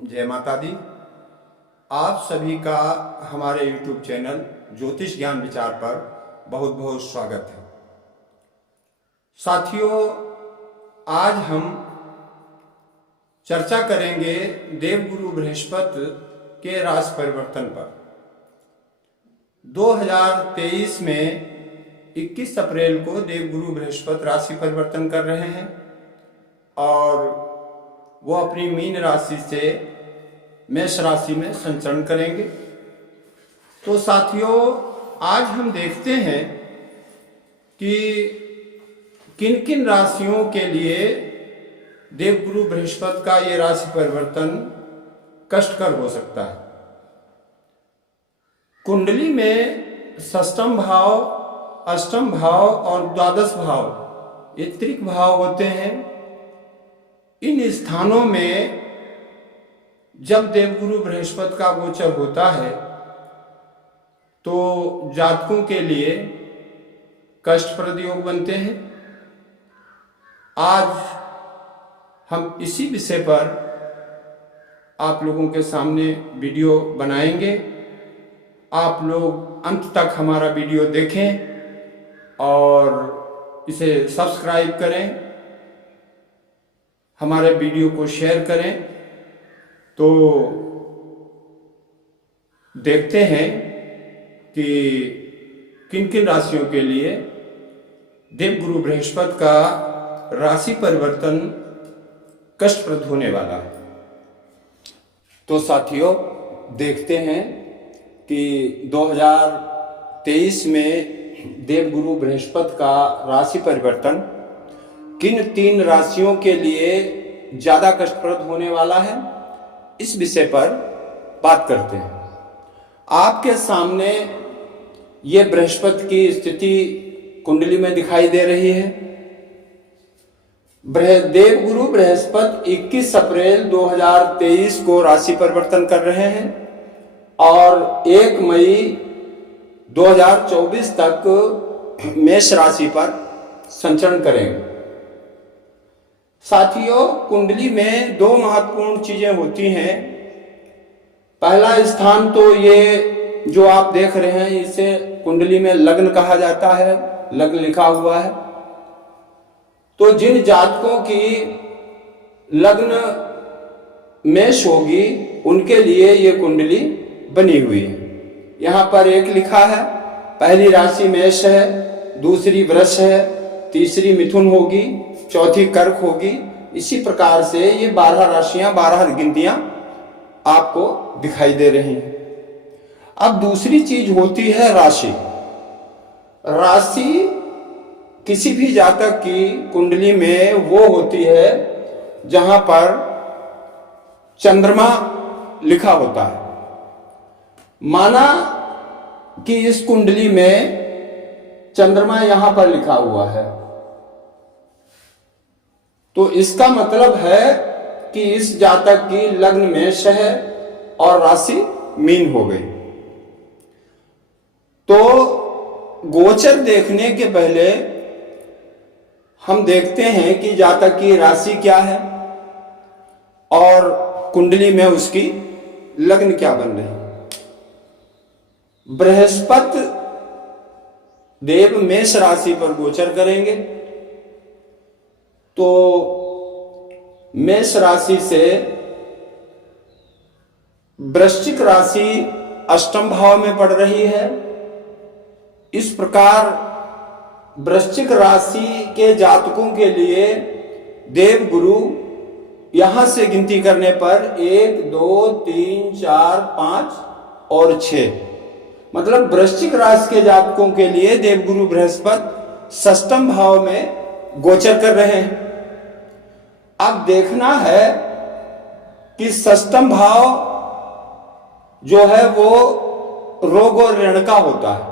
जय माता दी। आप सभी का हमारे YouTube चैनल ज्योतिष ज्ञान विचार पर बहुत बहुत स्वागत है। साथियों, आज हम चर्चा करेंगे देवगुरु बृहस्पति के राशि परिवर्तन पर। 2023 में 21 अप्रैल को देवगुरु बृहस्पति राशि परिवर्तन कर रहे हैं और वो अपनी मीन राशि से मेष राशि में संचरण करेंगे। तो साथियों, आज हम देखते हैं कि किन किन राशियों के लिए देवगुरु बृहस्पति का ये राशि परिवर्तन कष्टकर हो सकता है। कुंडली में षष्ठम भाव, अष्टम भाव और द्वादश भाव ये त्रिक भाव होते हैं। इन स्थानों में जब देवगुरु बृहस्पति का गोचर होता है तो जातकों के लिए कष्टप्रद योग बनते हैं। आज हम इसी विषय पर आप लोगों के सामने वीडियो बनाएंगे। आप लोग अंत तक हमारा वीडियो देखें और इसे सब्सक्राइब करें, हमारे वीडियो को शेयर करें। तो देखते हैं कि किन किन राशियों के लिए देवगुरु बृहस्पति का राशि परिवर्तन कष्टप्रद होने वाला है। तो साथियों, देखते हैं कि 2023 में देवगुरु बृहस्पति का राशि परिवर्तन किन तीन राशियों के लिए ज्यादा कष्टप्रद होने वाला है, इस विषय पर बात करते हैं। आपके सामने ये बृहस्पति की स्थिति कुंडली में दिखाई दे रही है। देवगुरु बृहस्पति 21 अप्रैल 2023 को राशि परिवर्तन कर रहे हैं और 1 मई 2024 तक मेष राशि पर संचरण करेंगे। साथियों, कुंडली में दो महत्वपूर्ण चीजें होती हैं। पहला स्थान तो ये जो आप देख रहे हैं, इसे कुंडली में लग्न कहा जाता है, लग्न लिखा हुआ है। तो जिन जातकों की लग्न मेष होगी उनके लिए ये कुंडली बनी हुई है। यहाँ पर एक लिखा है, पहली राशि मेष है, दूसरी वृष है, तीसरी मिथुन होगी, चौथी कर्क होगी। इसी प्रकार से ये 12 राशियां, 12 गिनतियां आपको दिखाई दे रही हैं। अब दूसरी चीज होती है राशि। राशि किसी भी जातक की कुंडली में वो होती है जहां पर चंद्रमा लिखा होता है। माना कि इस कुंडली में चंद्रमा यहां पर लिखा हुआ है, तो इसका मतलब है कि इस जातक की लग्न मेष है और राशि मीन हो गई। तो गोचर देखने के पहले हम देखते हैं कि जातक की राशि क्या है और कुंडली में उसकी लग्न क्या बन रही है। बृहस्पति देव मेष राशि पर गोचर करेंगे तो मेष राशि से वृश्चिक राशि अष्टम भाव में पड़ रही है। इस प्रकार वृश्चिक राशि के जातकों के लिए देवगुरु यहां से गिनती करने पर 1 2 3 4 5 और 6, मतलब वृश्चिक राशि के जातकों के लिए देवगुरु बृहस्पति षष्ठम भाव में गोचर कर रहे हैं। अब देखना है कि षष्ठम भाव जो है वो रोग और ऋण का होता है।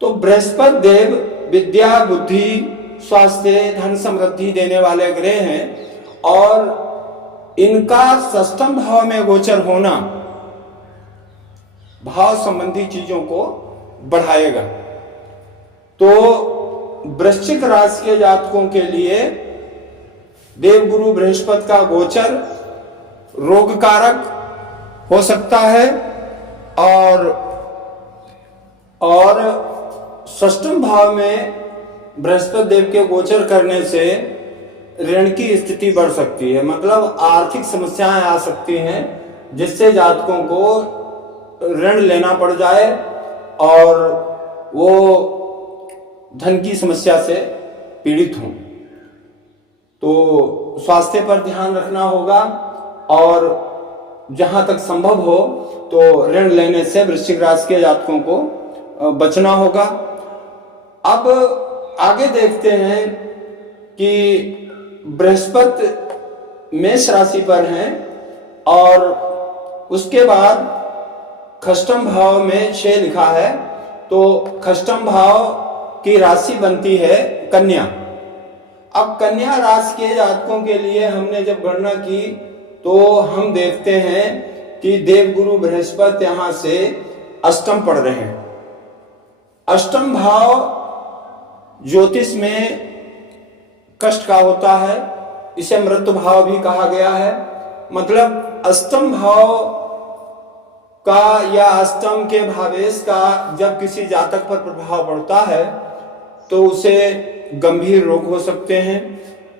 तो बृहस्पति देव विद्या, बुद्धि, स्वास्थ्य, धन, समृद्धि देने वाले ग्रह हैं और इनका षष्ठम भाव में गोचर होना भाव संबंधी चीजों को बढ़ाएगा। तो वृश्चिक राशि के जातकों के लिए देवगुरु बृहस्पति का गोचर रोग कारक हो सकता है। और षष्ठम भाव में बृहस्पति देव के गोचर करने से ऋण की स्थिति बढ़ सकती है, मतलब आर्थिक समस्याएं आ सकती हैं जिससे जातकों को ऋण लेना पड़ जाए और वो धन की समस्या से पीड़ित हों। तो स्वास्थ्य पर ध्यान रखना होगा और जहां तक संभव हो तो ऋण लेने से वृश्चिक राशि के जातकों को बचना होगा। अब आगे देखते हैं कि बृहस्पति मेष राशि पर हैं और उसके बाद खष्टम भाव में 6 लिखा है, तो खष्टम भाव की राशि बनती है कन्या। अब कन्या राशि के जातकों के लिए हमने जब गणना की तो हम देखते हैं कि देवगुरु बृहस्पति यहां से अष्टम पढ़ रहे हैं। अष्टम भाव ज्योतिष में कष्ट का होता है, इसे मृत्यु भाव भी कहा गया है। मतलब अष्टम भाव का या अष्टम के भावेश का जब किसी जातक पर प्रभाव पड़ता है तो उसे गंभीर रोग हो सकते हैं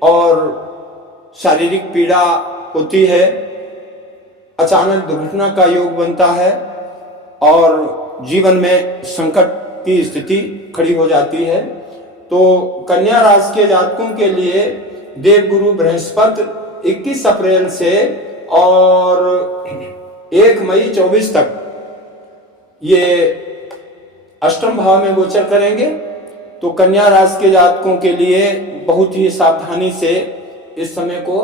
और शारीरिक पीड़ा होती है, अचानक दुर्घटना का योग बनता है और जीवन में संकट की स्थिति खड़ी हो जाती है। तो कन्या राशि के जातकों के लिए देवगुरु बृहस्पति 21 अप्रैल से और 1 मई 24 तक ये अष्टम भाव में गोचर करेंगे। तो कन्या राशि के जातकों के लिए बहुत ही सावधानी से इस समय को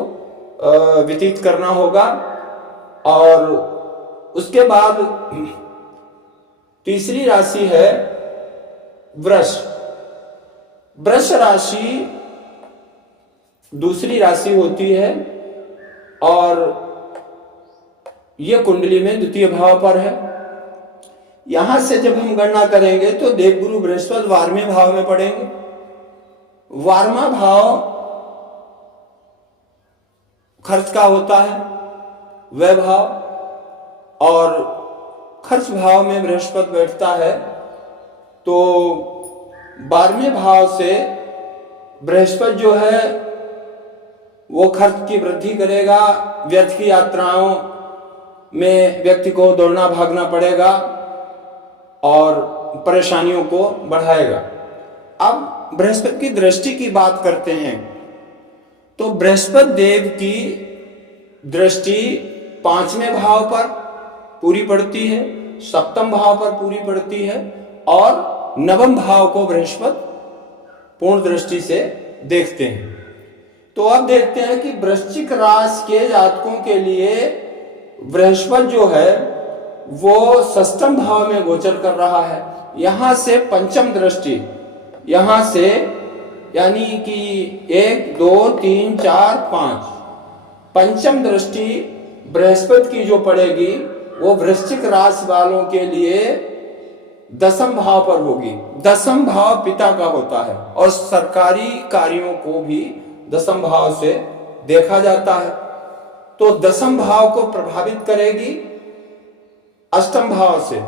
व्यतीत करना होगा। और उसके बाद तीसरी राशि है वृष। वृष राशि दूसरी राशि होती है और यह कुंडली में द्वितीय भाव पर है। यहां से जब हम गणना करेंगे तो देवगुरु बृहस्पति 12वें भाव में पड़ेंगे। 12वां भाव खर्च का होता है, व्यय भाव, और खर्च भाव में बृहस्पति बैठता है तो 12वें भाव से बृहस्पति जो है वो खर्च की वृद्धि करेगा, व्यर्थ की यात्राओं में व्यक्ति को दौड़ना भागना पड़ेगा और परेशानियों को बढ़ाएगा। अब बृहस्पति की दृष्टि की बात करते हैं तो बृहस्पति देव की दृष्टि 5वें भाव पर पूरी पड़ती है, 7वें भाव पर पूरी पड़ती है और 9वें भाव को बृहस्पति पूर्ण दृष्टि से देखते हैं। तो अब देखते हैं कि वृश्चिक राशि के जातकों के लिए बृहस्पति जो है वो 6वें भाव में गोचर कर रहा है। यहां से पंचम दृष्टि, यहां से यानी कि 1 2 3 4 5 पंचम दृष्टि बृहस्पति की जो पड़ेगी वो वृश्चिक राशि वालों के लिए 10वें भाव पर होगी। 10वां भाव पिता का होता है और सरकारी कार्यों को भी 10वें भाव से देखा जाता है। तो 10वें भाव को प्रभावित करेगी 8वें भाव से,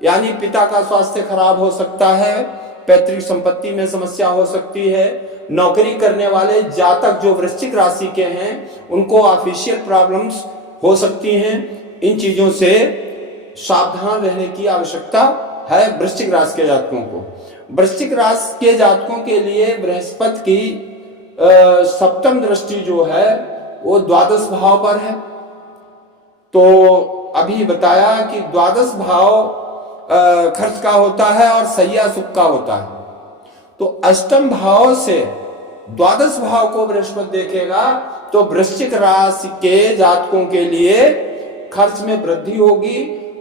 यानी पिता का स्वास्थ्य खराब हो सकता है, पैतृक संपत्ति में समस्या हो सकती है। नौकरी करने वाले जातक जो वृश्चिक राशि के हैं उनको ऑफिशियल प्रॉब्लम्स हो सकती हैं। इन चीजों से सावधान रहने की आवश्यकता है वृश्चिक राशि के जातकों को। वृश्चिक राशि के जातकों के लिए बृहस्पति की 7वीं दृष्टि जो है वो 12 भाव पर है। तो अभी बताया कि 12 भाव खर्च का होता है और सैया सुख का होता है। तो 8वें भाव से 12 भाव को बृहस्पति देखेगा तो वृश्चिक राशि के जातकों के लिए खर्च में वृद्धि होगी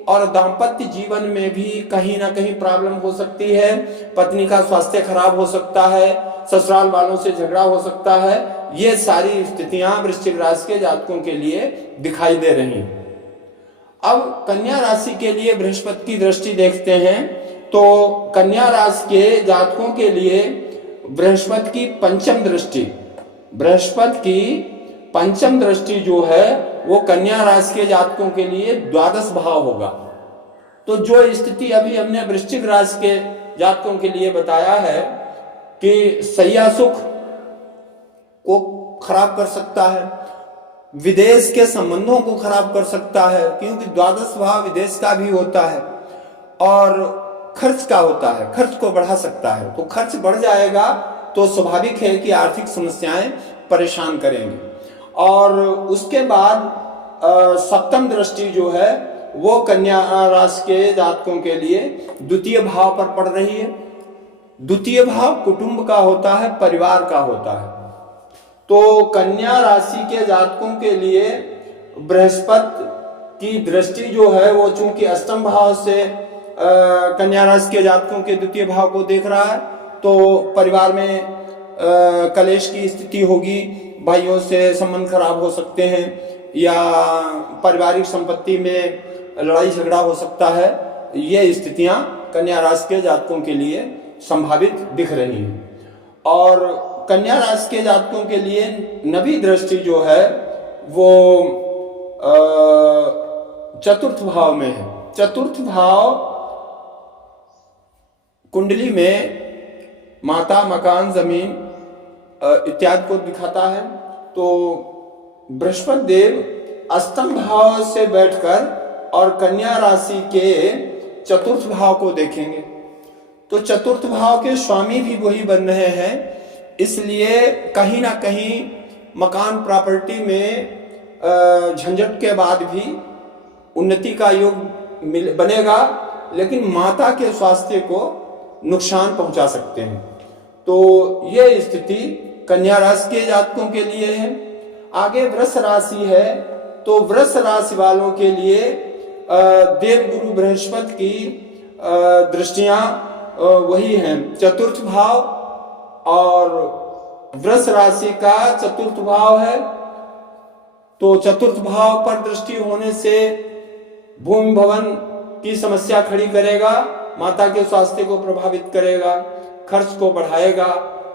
और दांपत्य जीवन में भी कहीं ना कहीं प्रॉब्लम हो सकती है। पत्नी का स्वास्थ्य खराब हो सकता है, ससुराल वालों से झगड़ा हो सकता है। ये सारी स्थितियां वृश्चिक राशि के जातकों के लिए दिखाई दे रही हैं। अब कन्या राशि के लिए बृहस्पति की दृष्टि देखते हैं तो कन्या राशि के जातकों के लिए बृहस्पति की पंचम दृष्टि, बृहस्पति की पंचम दृष्टि जो है वो कन्या राशि के जातकों के लिए द्वादश भाव होगा। तो जो स्थिति अभी हमने वृश्चिक राशि के जातकों के लिए बताया है कि सैया सुख को खराब कर सकता है, विदेश के संबंधों को खराब कर सकता है, क्योंकि द्वादश भाव विदेश का भी होता है और खर्च का होता है, खर्च को बढ़ा सकता है। तो खर्च बढ़ जाएगा तो स्वाभाविक है कि आर्थिक समस्याएं परेशान करेंगी। और उसके बाद सप्तम दृष्टि जो है वो कन्या राशि के जातकों के लिए द्वितीय भाव पर पड़ रही है। द्वितीय भाव कुटुंब का होता है, परिवार का होता है। तो कन्या राशि के जातकों के लिए बृहस्पति की दृष्टि जो है वो चूंकि अष्टम भाव से कन्या राशि के जातकों के द्वितीय भाव को देख रहा है, तो परिवार में कलेश की स्थिति होगी, भाइयों से संबंध खराब हो सकते हैं या पारिवारिक संपत्ति में लड़ाई झगड़ा हो सकता है। ये स्थितियां कन्या राशि के जातकों के लिए संभावित दिख रही हैं। और कन्या राशि के जातकों के लिए नवी दृष्टि जो है वो चतुर्थ भाव में है। चतुर्थ भाव कुंडली में माता, मकान, जमीन इत्यादि को दिखाता है। तो बृहस्पति देव अष्टम भाव से बैठकर और कन्या राशि के चतुर्थ भाव को देखेंगे। तो चतुर्थ भाव के स्वामी भी वही बन रहे हैं, इसलिए कहीं ना कहीं मकान प्रॉपर्टी में झंझट के बाद भी उन्नति का योग बनेगा, लेकिन माता के स्वास्थ्य को नुकसान पहुंचा सकते हैं। तो यह स्थिति कन्या राशि के जातकों के लिए है। आगे वृष राशि है, तो वृष राशि वालों के लिए देवगुरु बृहस्पति की दृष्टियां वही हैं, चतुर्थ भाव, और वृष राशि का चतुर्थ भाव है। तो चतुर्थ भाव पर दृष्टि होने से भूमि भवन की समस्या खड़ी करेगा, माता के स्वास्थ्य को प्रभावित करेगा, खर्च को बढ़ाएगा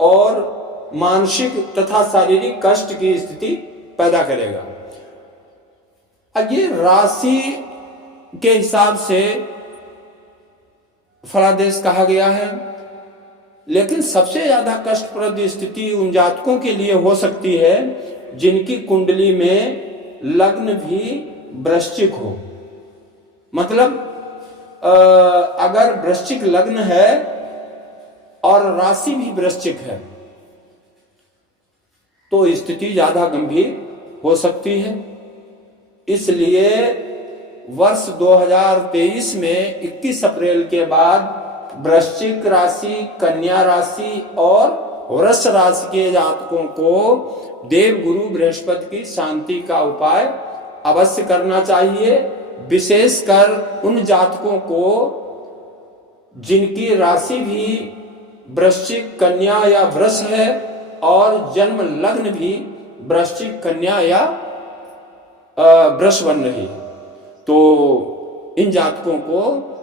और मानसिक तथा शारीरिक कष्ट की स्थिति पैदा करेगा। अब ये राशि के हिसाब से फलादेश कहा गया है, लेकिन सबसे ज्यादा कष्टप्रद स्थिति उन जातकों के लिए हो सकती है जिनकी कुंडली में लग्न भी वृश्चिक हो। मतलब अगर वृश्चिक लग्न है और राशि भी वृश्चिक है तो स्थिति ज्यादा गंभीर हो सकती है। इसलिए वर्ष 2023 में 21 अप्रैल के बाद वृश्चिक राशि, कन्या राशि और वृष राशि के जातकों को देवगुरु बृहस्पति की शांति का उपाय अवश्य करना चाहिए। विशेषकर उन जातकों को जिनकी राशि भी वृश्चिक, कन्या या वृष है और जन्म लग्न भी वृश्चिक, कन्या या वृष बन रही, तो इन जातकों को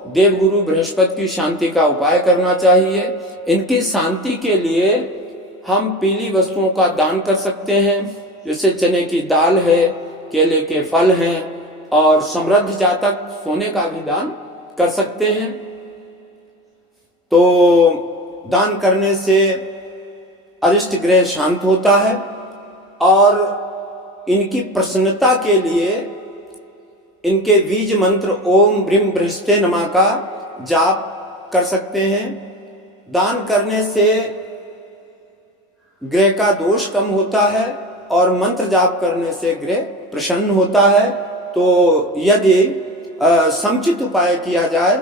देवगुरु बृहस्पति की शांति का उपाय करना चाहिए। इनकी शांति के लिए हम पीली वस्तुओं का दान कर सकते हैं, जैसे चने की दाल है, केले के फल हैं, और समृद्ध जातक सोने का भी दान कर सकते हैं। तो दान करने से अरिष्ट ग्रह शांत होता है और इनकी प्रसन्नता के लिए इनके बीज मंत्र ओम ब्रीम बृहस्पते नमः का जाप कर सकते हैं। दान करने से ग्रह का दोष कम होता है और मंत्र जाप करने से ग्रह प्रसन्न होता है। तो यदि समुचित उपाय किया जाए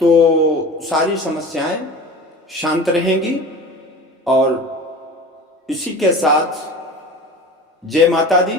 तो सारी समस्याएं शांत रहेंगी। और इसी के साथ जय माता दी।